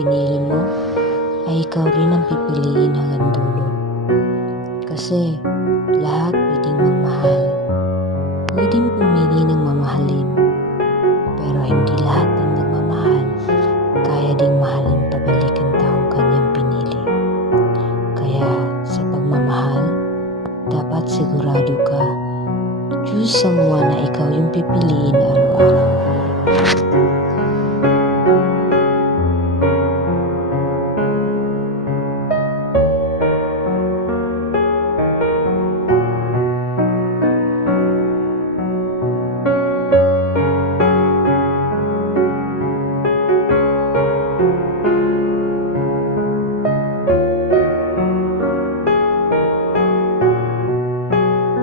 pinili mo, ay ikaw rin ang pipiliin hanggang dulo. Kasi lahat pwedeng magmahal. Pwedeng pumili ng mamahalin. Pero hindi lahat ng nagmamahal kaya ding mahalin pabalik ang taong kanyang pinili. Kaya sa pagmamahal, dapat sigurado ka, choose someone na ikaw yung pipiliin araw-araw.